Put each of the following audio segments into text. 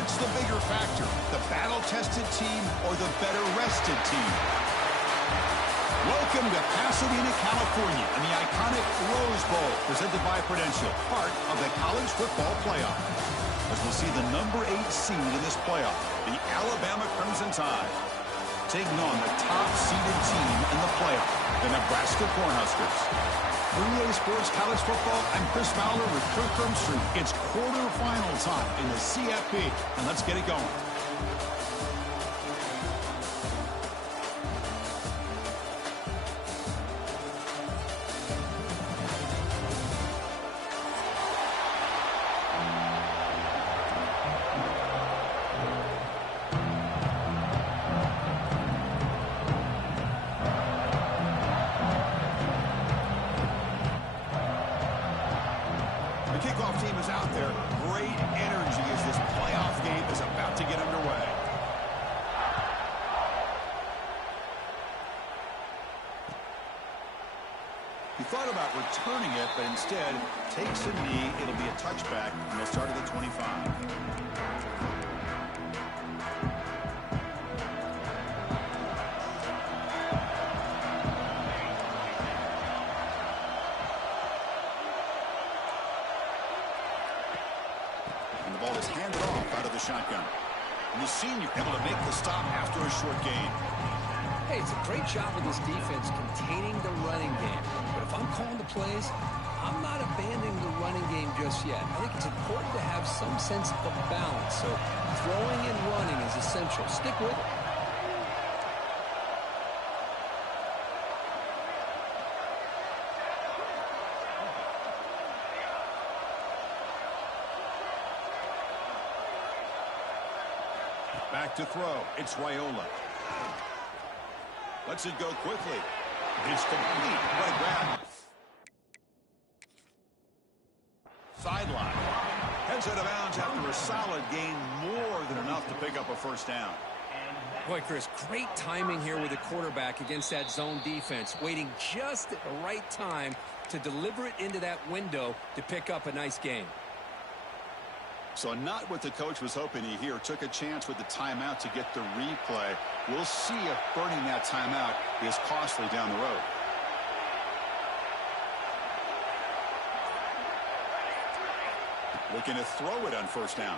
What's the bigger factor, the battle-tested team or the better-rested team? Welcome to Pasadena, California, and the iconic Rose Bowl, presented by Prudential, part of the college football playoff. As we'll see the number 8 seed in this playoff, the Alabama Crimson Tide, taking on the top-seeded team in the playoff, the Nebraska Cornhuskers. 3A Sports College Football, I'm Chris Fowler with Kirk Ermstreit. It's quarterfinal time in the CFP, and let's get it going. Kickoff team is out there. Great energy as this playoff game is about to get underway. He thought about returning it, but instead takes a knee. It'll be a touchback, and they'll start at the 25. Handed off out of the shotgun. And the senior able to make the stop after a short gain. Hey, it's a great job of this defense containing the running game. But if I'm calling the plays, I'm not abandoning the running game just yet. I think it's important to have some sense of balance. So throwing and running is essential. Stick with it. Back to throw. It's Raiola. Lets it go quickly. It's complete. What a grab. Sideline. Heads out of bounds after a solid gain. More than enough to pick up a first down. Boy, Chris, great timing here with the quarterback against that zone defense. Waiting just at the right time to deliver it into that window to pick up a nice gain. So not what the coach was hoping to hear. Took a chance with the timeout to get the replay. We'll see if burning that timeout is costly down the road. Looking to throw it on first down.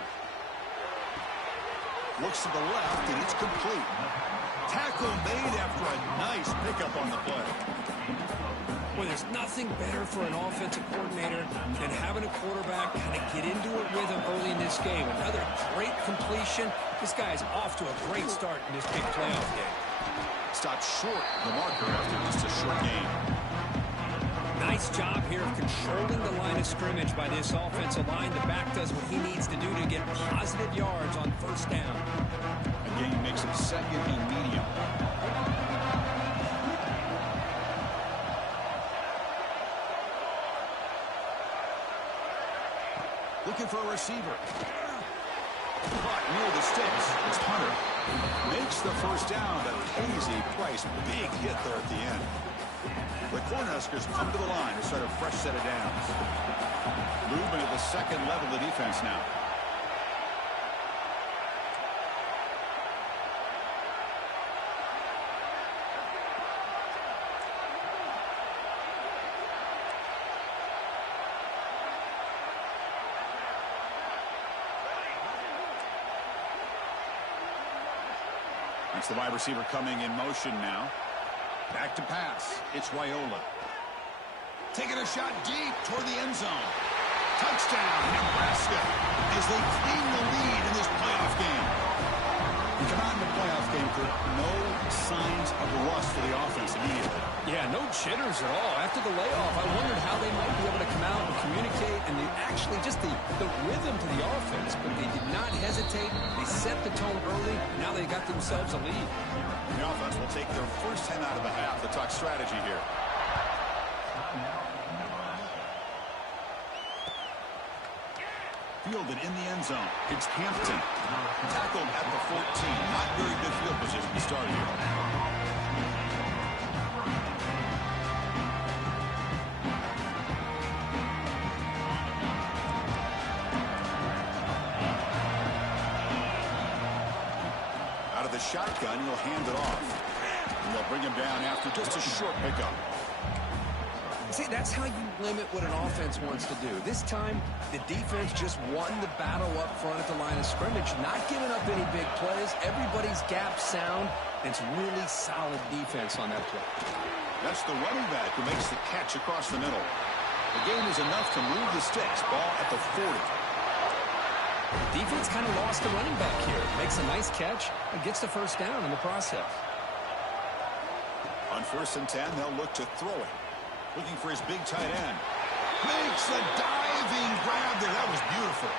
Looks to the left, and it's complete. Tackle made after a nice pickup on the play. Well, there's nothing better for an offensive coordinator than having a quarterback kind of get into a rhythm early in this game. Another great completion. This guy is off to a great start in this big playoff game. Stopped short the marker after just a short gain. Nice job here of controlling the line of scrimmage by this offensive line. The back does what he needs to do to get positive yards on first down. A gain makes it second and medium. Looking for a receiver. Caught near the sticks. It's Hunter. Makes the first down, but pays a price. Big hit there at the end. The Cornhuskers come to the line to start a fresh set of downs. Movement at the second level of the defense now. It's the wide receiver coming in motion now. Back to pass. It's Raiola. Taking a shot deep toward the end zone. Touchdown, Nebraska, as they claim the lead in this playoff game. You come out in the playoff game, Kirk, no signs of rust for the offense immediately. Yeah, no jitters at all. After the layoff, I wondered how they might be able to come out and communicate and actually just the rhythm to the offense. But they did not hesitate. They set the tone early. Now they got themselves a lead. The offense will take their first 10 out of the half to talk strategy here. Fielded in the end zone. It's Hampton. Tackled at the 14. Not very good field position to start here. the shotgun, he'll hand it off. And they'll bring him down after just a short pickup. See, that's how you limit what an offense wants to do. This time, the defense just won the battle up front at the line of scrimmage, not giving up any big plays. Everybody's gap sound. It's really solid defense on that play. That's the running back who makes the catch across the middle. The gain is enough to move the sticks. Ball at the 40. Defense kind of lost the running back here. Makes a nice catch and gets the first down in the process. On 1st and 10, they'll look to throw it. Looking for his big tight end. Makes a diving grab there. That was beautiful.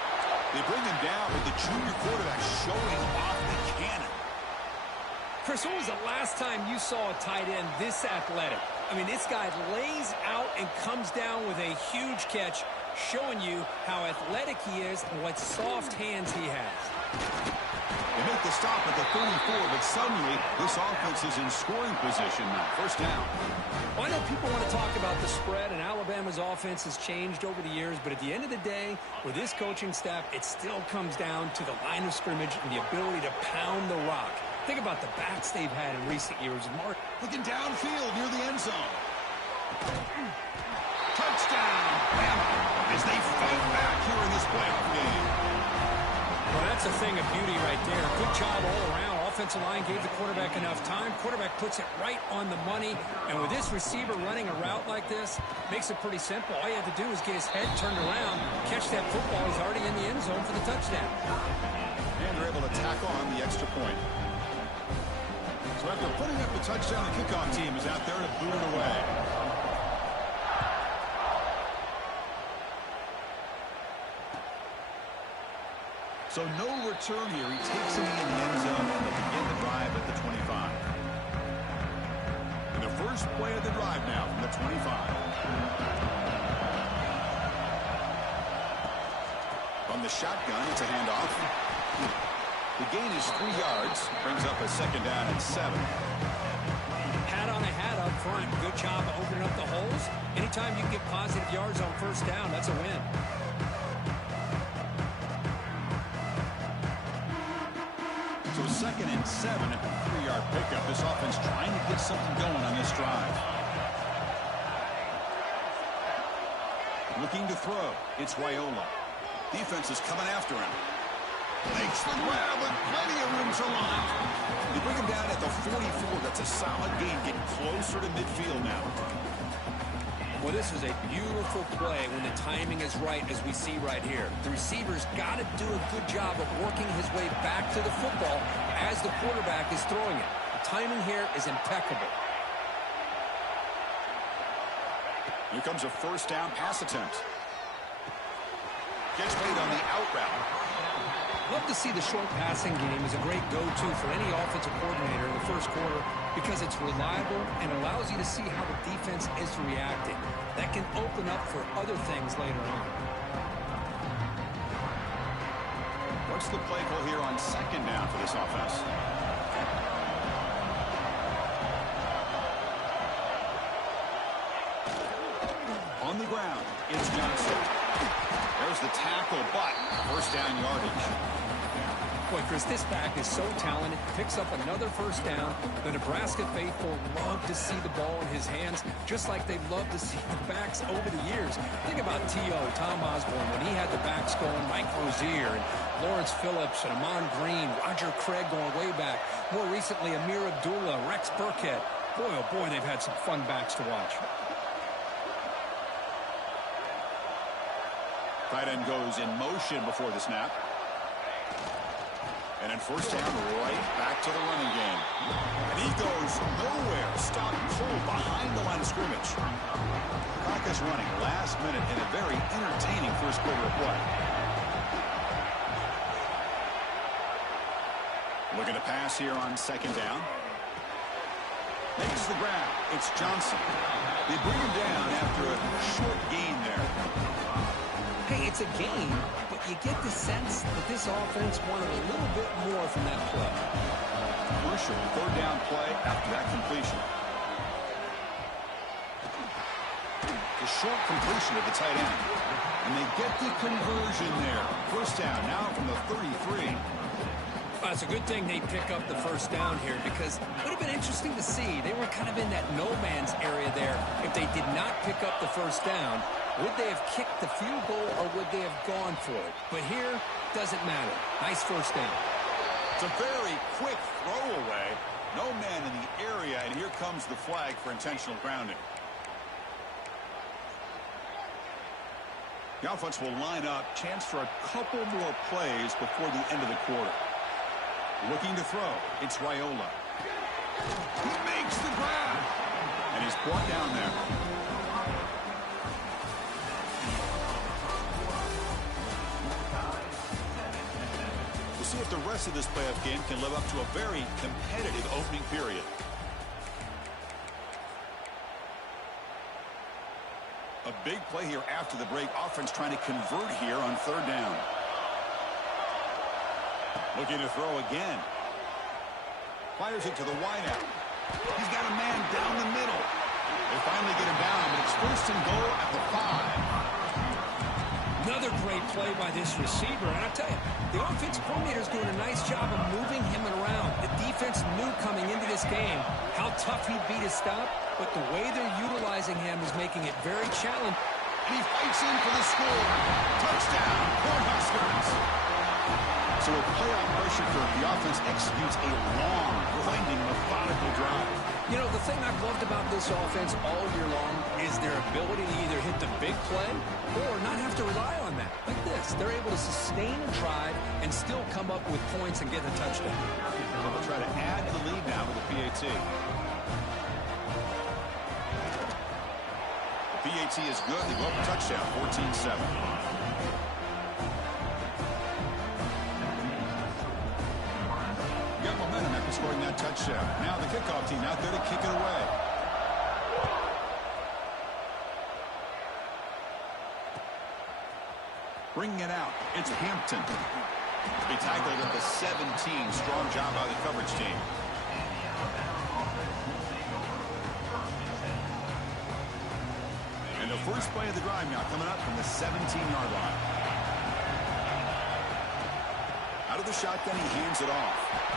They bring him down with the junior quarterback showing off the cannon. Chris, when was the last time you saw a tight end this athletic? I mean, this guy lays out and comes down with a huge catch, showing you how athletic he is and what soft hands he has. They make the stop at the 34, but suddenly this offense is in scoring position now. First down. Well, I know people want to talk about the spread, and Alabama's offense has changed over the years, but at the end of the day, with this coaching staff, it still comes down to the line of scrimmage and the ability to pound the rock. Think about the backs they've had in recent years. Mark looking downfield near the end zone. Touchdown, Bama, as they fight back here in this playoff game. Well, that's a thing of beauty right there. Good job all around. Offensive line gave the quarterback enough time. Quarterback puts it right on the money. And with this receiver running a route like this, makes it pretty simple. All you have to do is get his head turned around, catch that football. He's already in the end zone for the touchdown. And they're able to tack on the extra point. So after putting up the touchdown, the kickoff team is out there to boot it away. So no return here. He takes it in the end zone and they'll begin the drive at the 25. And the first play of the drive now from the 25. From the shotgun, it's a handoff. The gain is 3 yards. Brings up a second down and 7. Hat on a hat up front. Good job of opening up the holes. Anytime you can get positive yards on first down, that's a win. So 2nd and 7 at the 3-yard pickup. This offense trying to get something going on this drive. Looking to throw. It's Raiola. Defense is coming after him. Makes the grab with plenty of room to line. They bring him down at the 44. That's a solid gain, getting closer to midfield now. Well, this is a beautiful play when the timing is right, as we see right here. The receiver's got to do a good job of working his way back to the football as the quarterback is throwing it. The timing here is impeccable. Here comes a first down pass attempt. Gets made on the out route. Love to see the short passing game as a great go-to for any offensive coordinator in the first quarter because it's reliable and allows you to see how the defense is reacting. That can open up for other things later on. What's the play call here on 2nd down for this offense? On the ground, it's Johnson. There's the tackle, but first down yardage. Boy, Chris, this back is so talented. Picks up another first down. The Nebraska faithful love to see the ball in his hands, just like they love to see the backs over the years. Think about T.O., Tom Osborne, when he had the backs going, Mike Rozier, and Lawrence Phillips, and Amon Green, Roger Craig going way back. More recently, Amir Abdullah, Rex Burkhead. Boy, oh boy, they've had some fun backs to watch. Tight end goes in motion before the snap. And then first down, right back to the running game. And he goes nowhere. Stop cold behind the line of scrimmage. Clock is running last minute in a very entertaining first quarter of play. Looking to pass here on 2nd down. Makes the grab. It's Johnson. They bring him down after a short gain there. Hey, it's a game, but you get the sense that this offense wanted a little bit more from that play. Crucial 3rd down play after that completion. The short completion of the tight end. And they get the conversion there. First down now from the 33. It's a good thing they pick up the first down here because it would have been interesting to see. They were kind of in that no man's area there. If they did not pick up the first down, would they have kicked the field goal or would they have gone for it? But here, doesn't matter. Nice first down. It's a very quick throwaway. No man in the area, and here comes the flag for intentional grounding. The offense will line up. Chance for a couple more plays before the end of the quarter. Looking to throw. It's Raiola. He makes the grab. And he's brought down there. We'll see if the rest of this playoff game can live up to a very competitive opening period. A big play here after the break. Offense trying to convert here on third down. Looking to throw again. Fires it to the wideout. He's got a man down the middle. They finally get him down, but it's first and goal at the 5. Another great play by this receiver. And I tell you, the offensive coordinator is doing a nice job of moving him around. The defense knew coming into this game how tough he'd be to stop, but the way they're utilizing him is making it very challenging. And he fights in for the score. Touchdown, Cornhuskers. So with playoff pressure, the offense executes a long, grinding, methodical drive. You know, the thing I've loved about this offense all year long is their ability to either hit the big play or not have to rely on that. Like this, they're able to sustain a drive and still come up with points and get a touchdown. They'll try to add to the lead now with the PAT. The PAT is good. They go up a touchdown, 14-7. Got momentum after scoring that touchdown. Now the kickoff team out there to kick it away. Bringing it out. It's Hampton. He tackled at the 17. Strong job by the coverage team. And the first play of the drive now coming up from the 17-yard line. Out of the shotgun, he hands it off.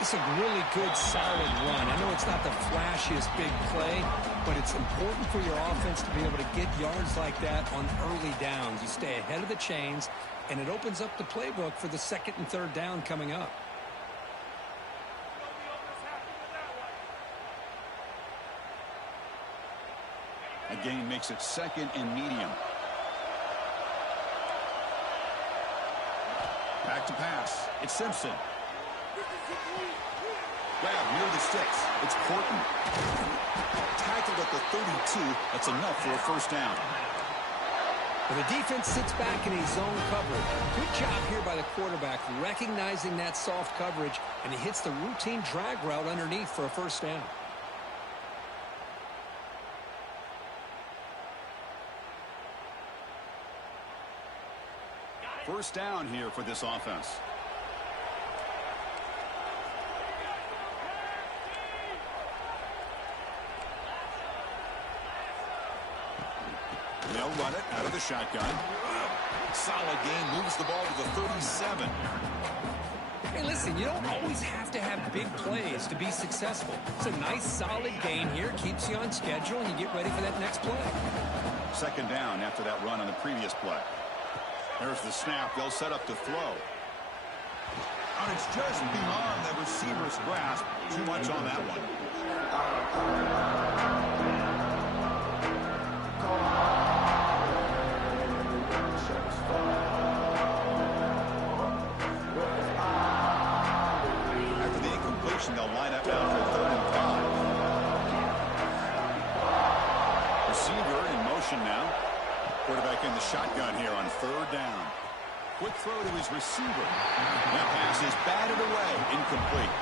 It's a really good, solid run. I know it's not the flashiest big play, but it's important for your offense to be able to get yards like that on early downs. You stay ahead of the chains, and it opens up the playbook for the second and third down coming up. A gain makes it second and medium. Back to pass. It's Simpson. Grab near the sticks. It's Porton. Tackled at the 32. That's enough for a first down. Well, the defense sits back in a zone coverage. Good job here by the quarterback recognizing that soft coverage, and he hits the routine drag route underneath for a first down. First down here for this offense. They'll run it out of the shotgun. Solid gain, moves the ball to the 37. Hey, listen, you don't always have to have big plays to be successful. It's a nice, solid gain here. Keeps you on schedule, and you get ready for that next play. Second down after that run on the previous play. There's the snap. They'll set up to throw. And it's just beyond the receiver's grasp. Too much on that one. After the incompletion, they'll line up now for third and 5. Receiver in motion now. Quarterback in the shotgun here on third down. Quick throw to his receiver. That pass is batted away. Incomplete.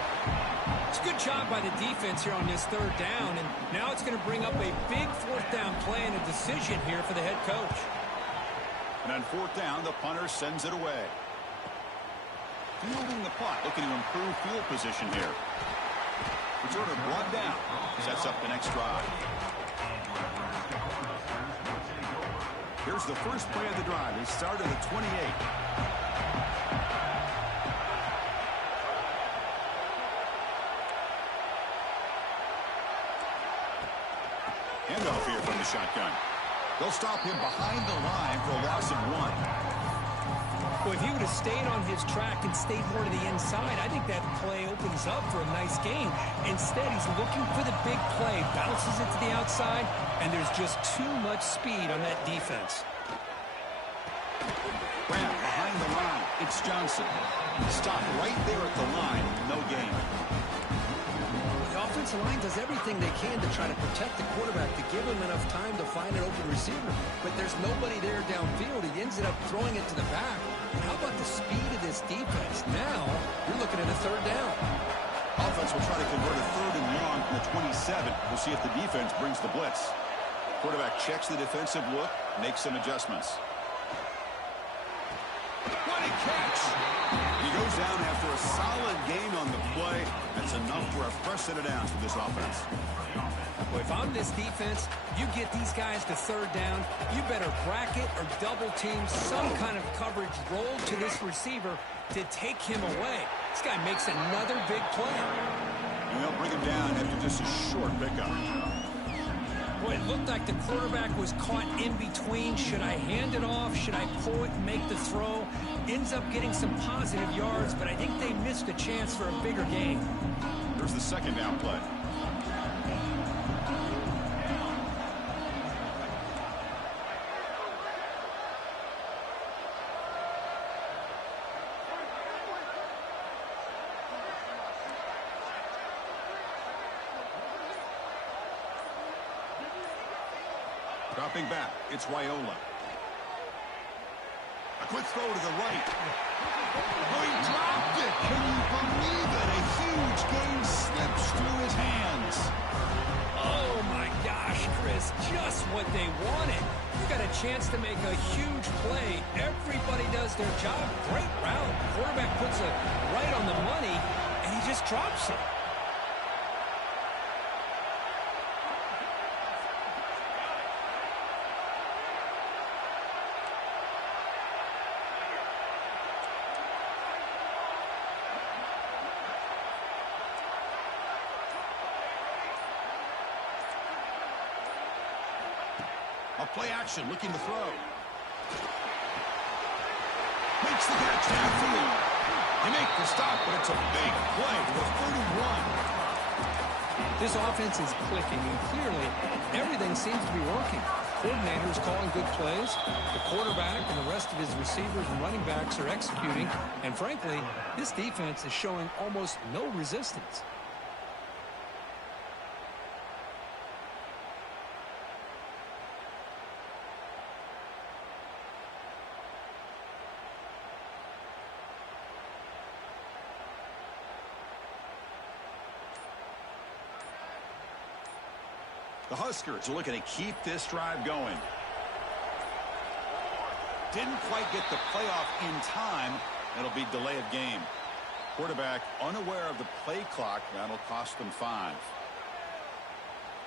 It's a good job by the defense here on this third down, and now it's going to bring up a big fourth down play and a decision here for the head coach. And on fourth down, the punter sends it away. Fielding the punt, looking to improve field position here. Returner brought down. Sets up the next drive. Here's the first play of the drive. They start at the 28. handoff here from the shotgun. They'll stop him behind the line for a loss of 1. Well, if he would have stayed on his track and stayed more to the inside, I think that play opens up for a nice game. Instead, he's looking for the big play, bounces it to the outside, and there's just too much speed on that defense. Grab behind the line. It's Johnson. Stop right there at the line. No gain. The offensive line does everything they can to try to protect the quarterback, to give him enough time to find an open receiver. But there's nobody there downfield. He ends up throwing it to the back. And how about the speed of this defense? Now, you're looking at a third down. Offense will try to convert a 3rd and long from the 27. We'll see if the defense brings the blitz. Quarterback checks the defensive look, makes some adjustments. What a catch! He goes down after a solid gain on the play. That's enough for a fresh set of downs for this offense. Well, if I'm this defense, you get these guys to 3rd down, you better bracket or double team some kind of coverage roll to this receiver to take him away. This guy makes another big play. And they'll bring him down after just a short pickup. Boy, it looked like the quarterback was caught in between. Should I hand it off? Should I pull it and make the throw? Ends up getting some positive yards, but I think they missed a chance for a bigger gain. There's the 2nd down play. Dropping back, it's Wyola. A quick throw to the right. Oh, he dropped it! Can you believe it? A huge gain slips through his hands. Oh, my gosh, Chris, just what they wanted. You got a chance to make a huge play. Everybody does their job. Great route. Quarterback puts it right on the money, and he just drops it. Play action, looking to throw. Makes the catch downfield. They make the stop, but it's a big play for 31. This offense is clicking, and clearly everything seems to be working. Coordinators calling good plays. The quarterback and the rest of his receivers and running backs are executing. And frankly, this defense is showing almost no resistance. The Huskers are looking to keep this drive going. Didn't quite get the playoff in time. It'll be delay of game. Quarterback unaware of the play clock. That'll cost them 5.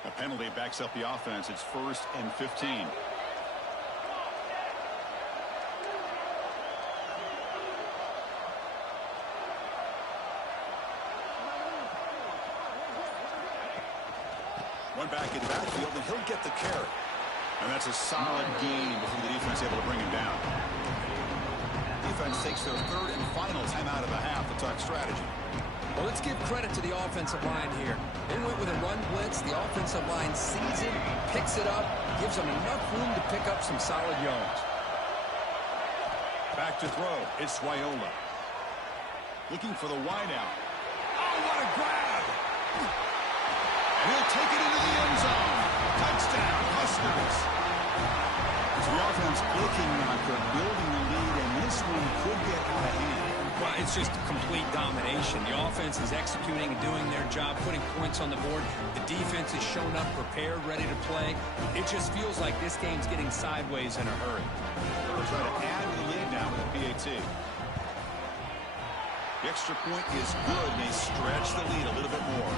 A penalty backs up the offense. It's 1st and 15. One back in the backfield, and he'll get the carry. And that's a solid gain before the defense able to bring him down. Defense takes their 3rd and final time out of the half to talk strategy. Well, let's give credit to the offensive line here. They went with a run blitz. The offensive line sees it, picks it up, gives them enough room to pick up some solid yards. Back to throw. It's Wyola. Looking for the wideout. Oh, what a grab! And he'll take it into the end zone. Touchdown, Huskers. So the offense looking like they're building the lead, and this one could get out of hand. Well, it's just complete domination. The offense is executing and doing their job, putting points on the board. The defense is shown up, prepared, ready to play. It just feels like this game's getting sideways in a hurry. They'll try to add to the lead now with a PAT. The extra point is good, and they stretch the lead a little bit more.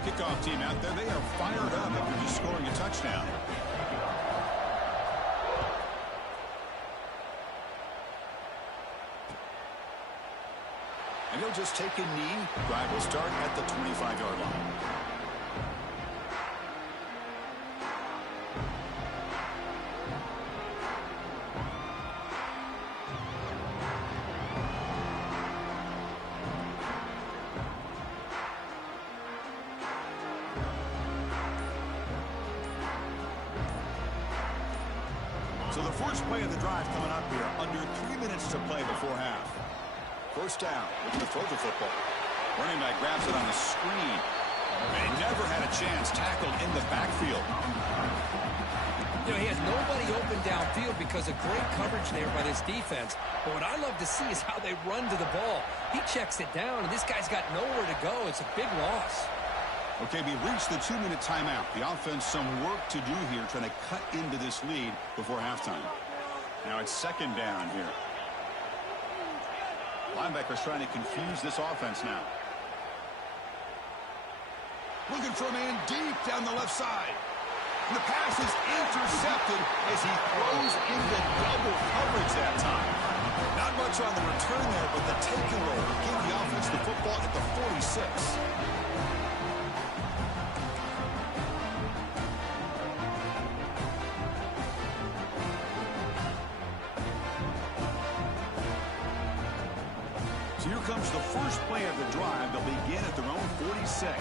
Kickoff team out there, they are fired up after just scoring a touchdown. He'll just take a knee. Drive will start at the 25-yard line. So the first play of the drive coming up here. Under 3 minutes to play before half. First down. Looking to throw the football. Running back grabs it on the screen. And he never had a chance. Tackled in the backfield. You know, he has nobody open downfield because of great coverage there by this defense. But what I love to see is how they run to the ball. He checks it down, and this guy's got nowhere to go. It's a big loss. Okay, we reached the 2-minute timeout. The offense some work to do here, trying to cut into this lead before halftime. Now it's second down here. Linebackers trying to confuse this offense now. Looking for a man deep down the left side. And the pass is intercepted as he throws into double coverage that time. Not much on the return there, but the takeaway gave the offense the football at the 46. So here comes the first play of the drive. They'll begin at their own 46.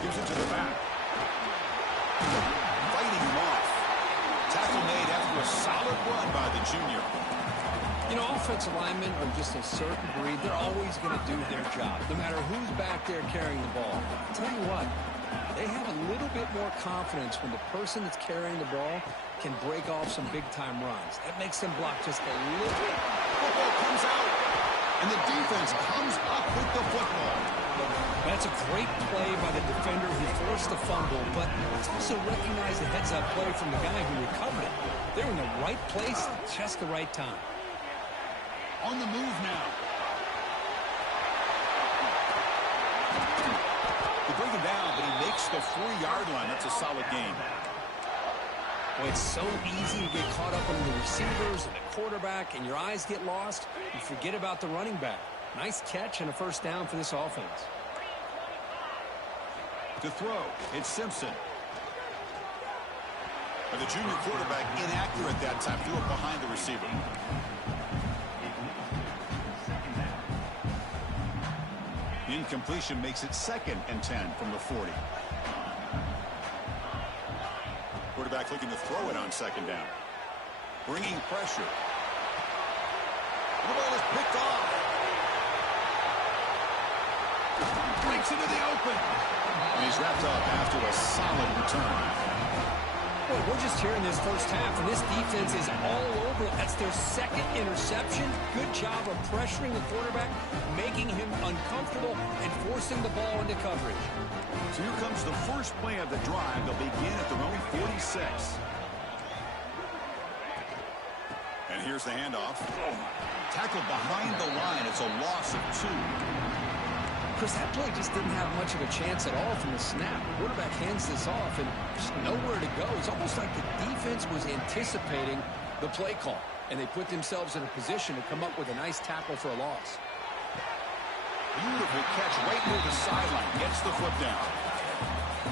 Gives it to the back. Fighting him off. Tackle made after a solid run by the junior. You know, offensive linemen are just a certain breed. They're always going to do their job, no matter who's back there carrying the ball. I'll tell you what, they have a little bit more confidence when the person that's carrying the ball can break off some big-time runs. That makes them block just a little bit. Football comes out, and the defense comes up with the football. That's a great play by the defender who forced the fumble, but let's also recognize the heads-up play from the guy who recovered it. They're in the right place at just the right time. On the move now. They bring him down, but he makes the 4-yard line. That's a solid gain. Well, it's so easy to get caught up on the receivers and the quarterback, and your eyes get lost. You forget about the running back. Nice catch and a first down for this offense. To throw, it's Simpson. But the junior quarterback inaccurate that time. Threw it behind the receiver. The incompletion makes it 2nd and 10 from the 40. Quarterback looking to throw it on 2nd down. Bringing pressure. The ball is picked off. Breaks into the open. And he's wrapped up after a solid return. Boy, we're just here in this first half, and this defense is all over it. That's their 2nd interception. Good job of pressuring the quarterback, making him uncomfortable, and forcing the ball into coverage. So here comes the first play of the drive. They'll begin at their own 46. And here's the handoff. Tackled behind the line. It's a loss of 2. Chris, that play just didn't have much of a chance at all from the snap. The quarterback hands this off and just nowhere to go. It's almost like the defense was anticipating the play call, and they put themselves in a position to come up with a nice tackle for a loss. Beautiful catch right near the sideline. Gets the foot down.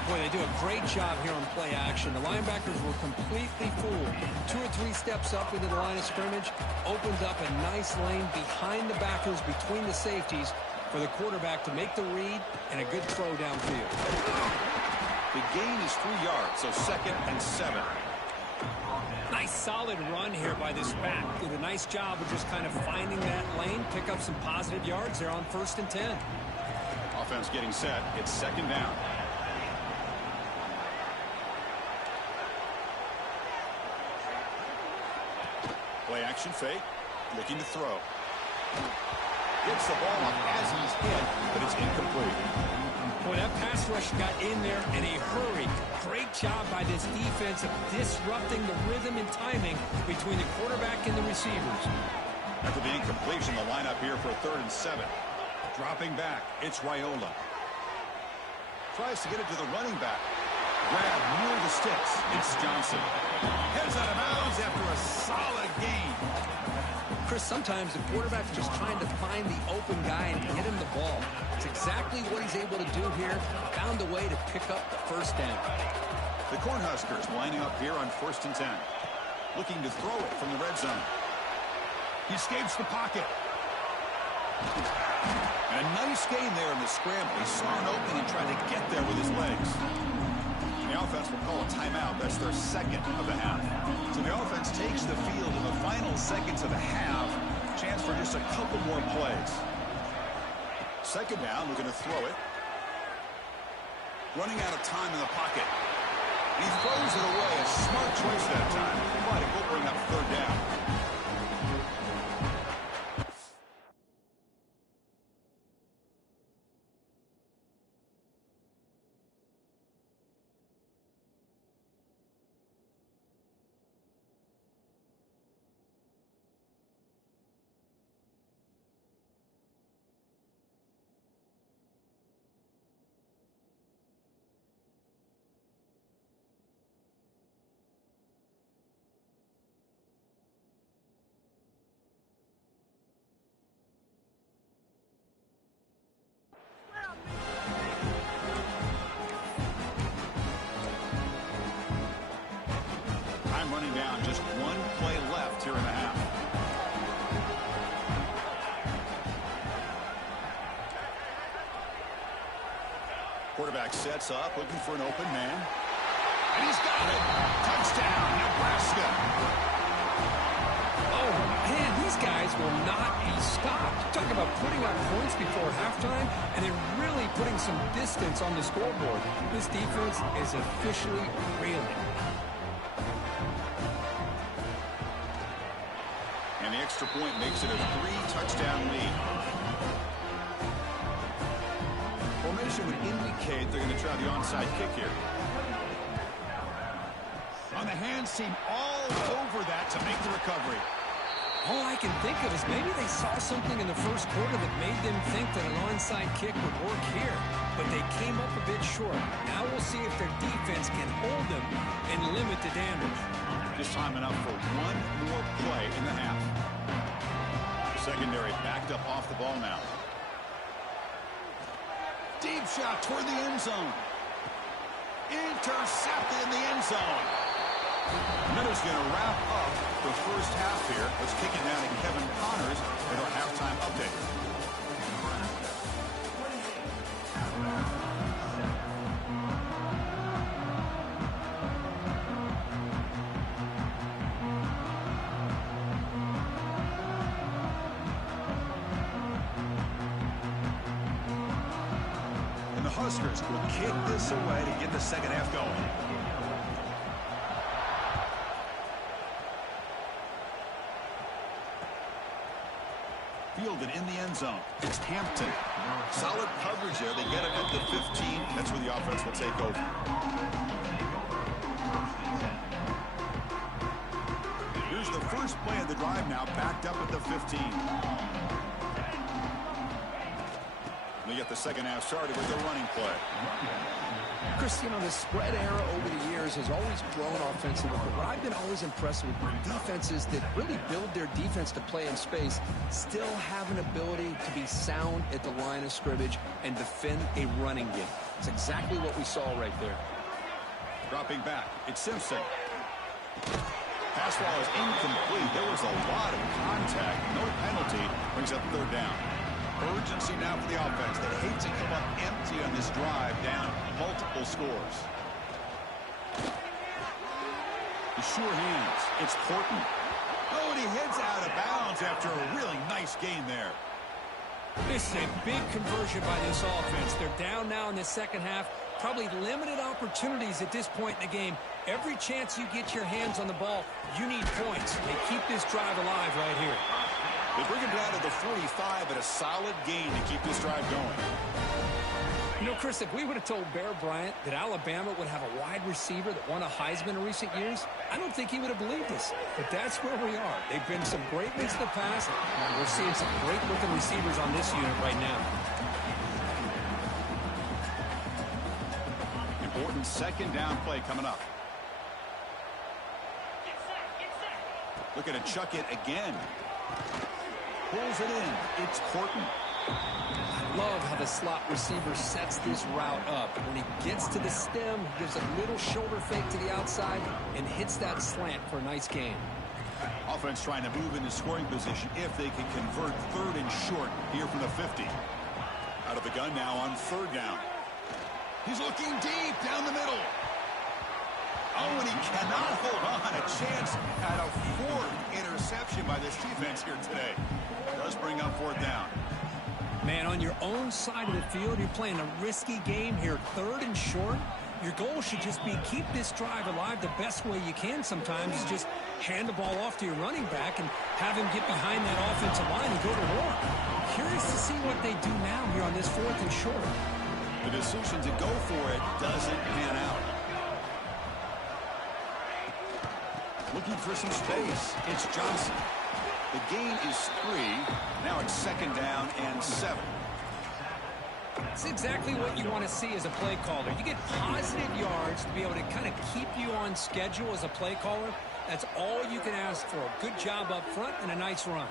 Boy, they do a great job here on play action. The linebackers were completely fooled. 2 or 3 steps up into the line of scrimmage, opened up a nice lane behind the backers, between the safeties, for the quarterback to make the read and a good throw downfield. The gain is 3 yards, so 2nd and 7. Nice solid run here by this back. Did a nice job of just kind of finding that lane, pick up some positive yards there on 1st and 10. Offense getting set. It's 2nd down. Play action fake. Looking to throw. Gets the ball up as he's hit, but it's incomplete. Boy, that pass rush got in there in a hurry. Great job by this defense of disrupting the rhythm and timing between the quarterback and the receivers. After the incompletion, the lineup here for a 3rd and 7. Dropping back, it's Raiola. Tries to get it to the running back. Grab near the sticks. It's Johnson. Heads out of bounds after a solid gain. Chris, sometimes the quarterback's just trying to find the open guy and get him the ball. It's exactly what he's able to do here. Found a way to pick up the first down. The Cornhuskers lining up here on 1st and 10. Looking to throw it from the red zone. He escapes the pocket. And a nice gain there in the scramble. He saw an opening and tried to get there with his legs. The offense will call a timeout. That's their second of the half. So the offense takes the field in the final seconds of the half. Chance for just a couple more plays. Second down, looking to throw it. Running out of time in the pocket. And he throws it away. A smart choice that time. But it will bring up third down. Running down, just one play left here in the half. Quarterback sets up, looking for an open man. And he's got it. Touchdown, Nebraska. Oh, man, these guys will not be stopped. Talk about putting up points before halftime, and then really putting some distance on the scoreboard. This defense is officially reeling. And the extra point makes it a 3-touchdown lead. Formation would indicate they're going to try the onside kick here. On the hands team all over that to make the recovery. All I can think of is maybe they saw something in the first quarter that made them think that an onside kick would work here. But they came up a bit short. Now we'll see if their defense can hold them and limit the damage. Just time enough for one more play in the half. Secondary backed up off the ball now. Deep shot toward the end zone. Intercepted in the end zone. Miller's going to wrap up the first half here. Let's kick it down to Kevin Connors with our halftime update. Huskers will kick this away to get the second half going. Fielded in the end zone. It's Hampton. Solid coverage there. They get it at the 15. That's where the offense will take over. Here's the first play of the drive now, backed up at the 15. They get the second half started with their running play. Chris, you know, the spread era over the years has always grown offensively, but what I've been always impressed with defenses that really build their defense to play in space still have an ability to be sound at the line of scrimmage and defend a running game. It's exactly what we saw right there. Dropping back, it's Simpson. Pass ball is incomplete. There was a lot of contact. No penalty. Brings up third down. Urgency now for the offense. They hate to come up empty on this drive, down multiple scores. The sure hands. It's Porton. Oh, and he heads out of bounds after a really nice gain there. This is a big conversion by this offense. They're down now in the second half. Probably limited opportunities at this point in the game. Every chance you get your hands on the ball, you need points. They keep this drive alive right here. They bring him down to the 45 at a solid gain to keep this drive going. You know, Chris, if we would have told Bear Bryant that Alabama would have a wide receiver that won a Heisman in recent years, I don't think he would have believed us. But that's where we are. They've been some great ones in the past, and we're seeing some great-looking receivers on this unit right now. Important second down play coming up. Looking to chuck it again. Pulls it in. It's Horton. I love how the slot receiver sets this route up. When he gets to the stem, he gives a little shoulder fake to the outside and hits that slant for a nice gain. Offense trying to move into scoring position if they can convert 3rd and short here from the 50. Out of the gun now on 3rd down. He's looking deep down the middle. Oh, and he cannot hold on. A chance at a 4th interception by this defense here today. Does bring up 4th down. Man, on your own side of the field, you're playing a risky game here, 3rd and short. Your goal should just be keep this drive alive the best way you can sometimes is just hand the ball off to your running back and have him get behind that offensive line and go to work. Curious to see what they do now here on this 4th and short. The decision to go for it doesn't pan out. Looking for some space. It's Johnson. The gain is 3. Now it's 2nd down and 7. It's exactly what you want to see as a play caller. You get positive yards to be able to kind of keep you on schedule as a play caller. That's all you can ask for. Good job up front and a nice run.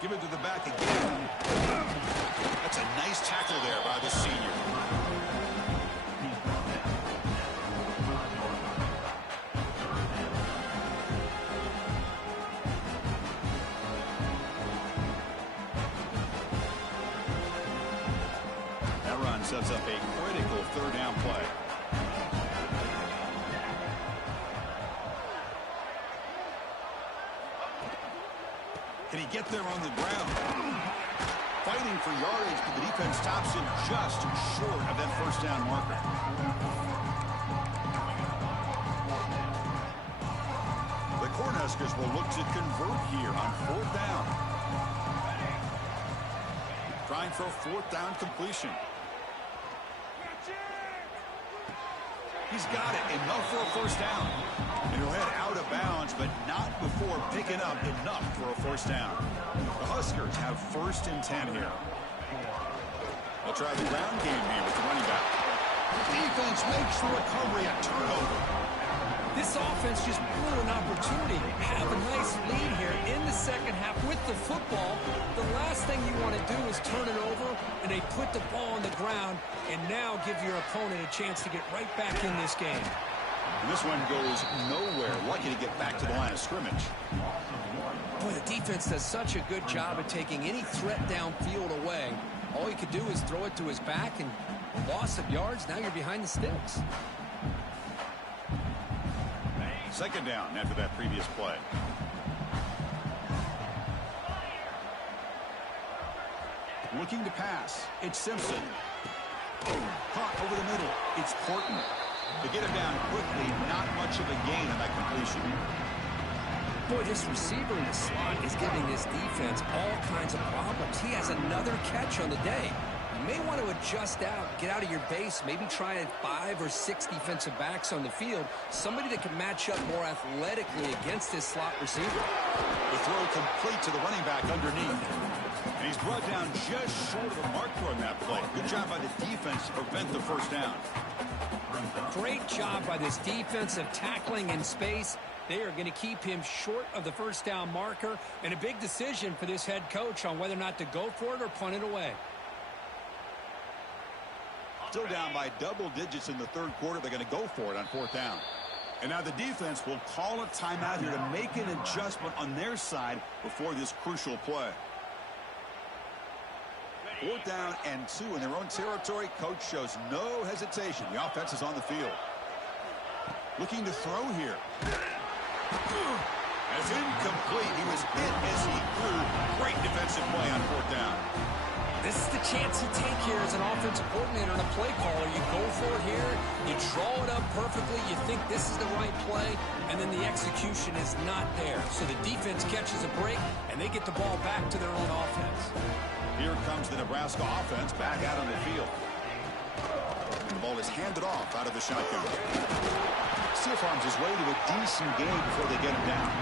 Give it to the back again. That's a nice tackle there by the senior. That run sets up a critical 3rd down play. Can he get there on the ground? Fighting for yardage, but the defense stops him just short of that 1st down marker. The Cornhuskers will look to convert here on 4th down. Trying for a 4th down completion. He's got it. Enough for a 1st down. And he'll head out of bounds, but not before picking up enough for a 1st down. The Huskers have 1st and 10 here. They'll try the ground game here with the running back. Defense makes the recovery a turnover. This offense just blew an opportunity. Have a nice lead here in the 2nd half with the football. The last thing you want to do is turn it over, and they put the ball on the ground and now give your opponent a chance to get right back in this game. And this one goes nowhere. Lucky to get back to the line of scrimmage. Boy, the defense does such a good job of taking any threat downfield away. All he could do is throw it to his back, and loss of yards, now you're behind the sticks. 2nd down after that previous play. Looking to pass. It's Simpson. Caught over the middle. It's Horton. To get him down quickly, not much of a gain on that completion. Boy, this receiver in the slot is giving this defense all kinds of problems. He has another catch on the day. You may want to adjust out, get out of your base, maybe try 5 or 6 defensive backs on the field, somebody that can match up more athletically against this slot receiver. The throw complete to the running back underneath. And he's brought down just short of the marker on that play. Good job by the defense to prevent the 1st down. Great job by this defense of tackling in space. They are going to keep him short of the 1st down marker, and a big decision for this head coach on whether or not to go for it or punt it away. Still down by double digits in the 3rd quarter. They're going to go for it on 4th down. And now the defense will call a timeout here to make an adjustment on their side before this crucial play. 4th down and 2 in their own territory. Coach shows no hesitation. The offense is on the field. Looking to throw here. As incomplete. He was hit as he threw. Great defensive play on 4th down. This is the chance you take here as an offensive coordinator and a play caller. You go for it here, you draw it up perfectly, you think this is the right play, and then the execution is not there. So the defense catches a break, and they get the ball back to their own offense. Here comes the Nebraska offense back out on the field. And the ball is handed off out of the shotgun. Steel Farms is way to a decent game before they get him down.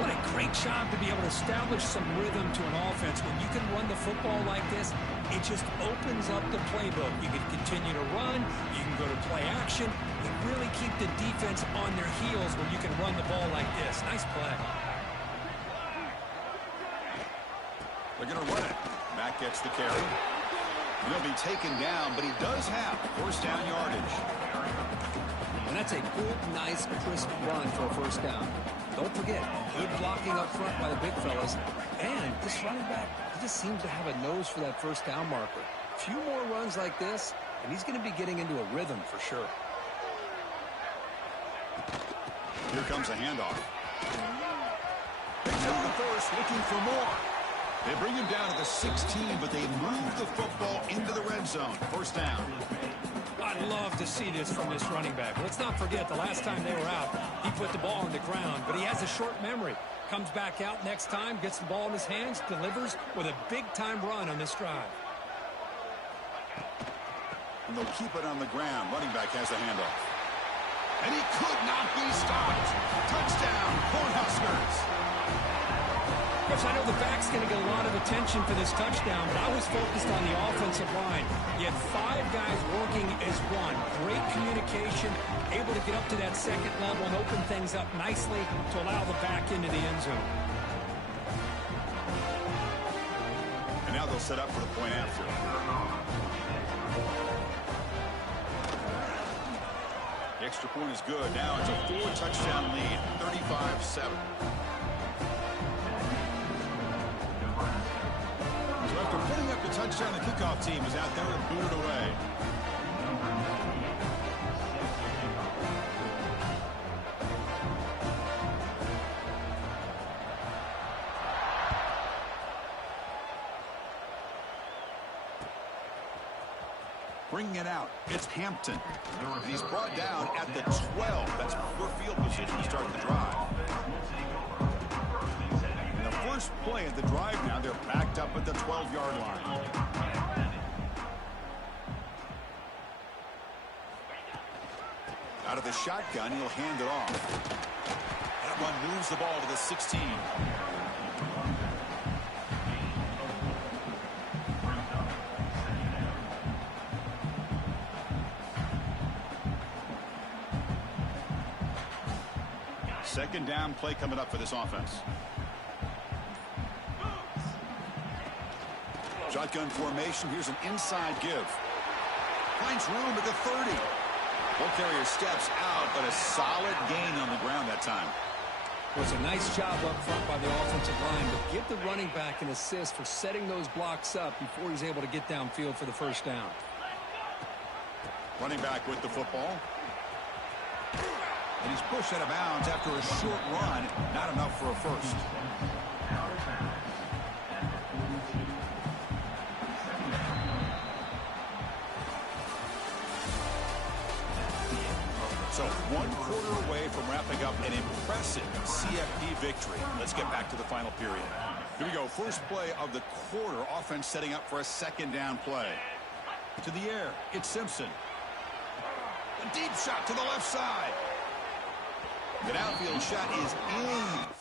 What a great job to be able to establish some rhythm to an offense. When you can run the football like this, it just opens up the playbook. You can continue to run. You can go to play action. You really keep the defense on their heels when you can run the ball like this. Nice play. They're going to run it. Mack gets the carry. He'll be taken down, but he does have first down yardage. And that's a good, nice, crisp run for a first down. Don't forget, good blocking up front by the big fellas. And this running back, he just seems to have a nose for that first down marker. A few more runs like this, and he's going to be getting into a rhythm for sure. Here comes a handoff. Picks up the first, looking for more. They bring him down to the 16, but they move the football into the red zone. First down. I'd love to see this from this running back. Let's not forget the last time they were out, he put the ball on the ground, but he has a short memory. Comes back out next time, gets the ball in his hands, delivers with a big-time run on this drive. And they'll keep it on the ground. Running back has the handoff. And he could not be stopped. Touchdown, Cornhuskers. Coach, I know the back's going to get a lot of attention for this touchdown, but I was focused on the offensive line. You had 5 guys working as one. Great communication, able to get up to that second level and open things up nicely to allow the back into the end zone. And now they'll set up for the point after. The extra point is good. Now it's a 4-touchdown lead, 35-7. After putting up the touchdown, the kickoff team is out there and booted away. Bringing it out, it's Hampton. And he's brought down at the 12. That's poor field position to start the drive. First play of the drive now, they're backed up at the 12-yard line. Out of the shotgun, he'll hand it off. That one moves the ball to the 16. Second down play coming up for this offense. Shotgun formation. Here's an inside give. Finds room at the 30. Ball carrier steps out, but a solid gain on the ground that time. Well, it's a nice job up front by the offensive line, but give the running back an assist for setting those blocks up before he's able to get downfield for the first down. Running back with the football. And he's pushed out of bounds after a short run. Not enough for a first. So 1 quarter away from wrapping up an impressive CFP victory. Let's get back to the final period. Here we go. First play of the quarter. Offense setting up for a second down play. To the air. It's Simpson. A deep shot to the left side. The downfield shot is in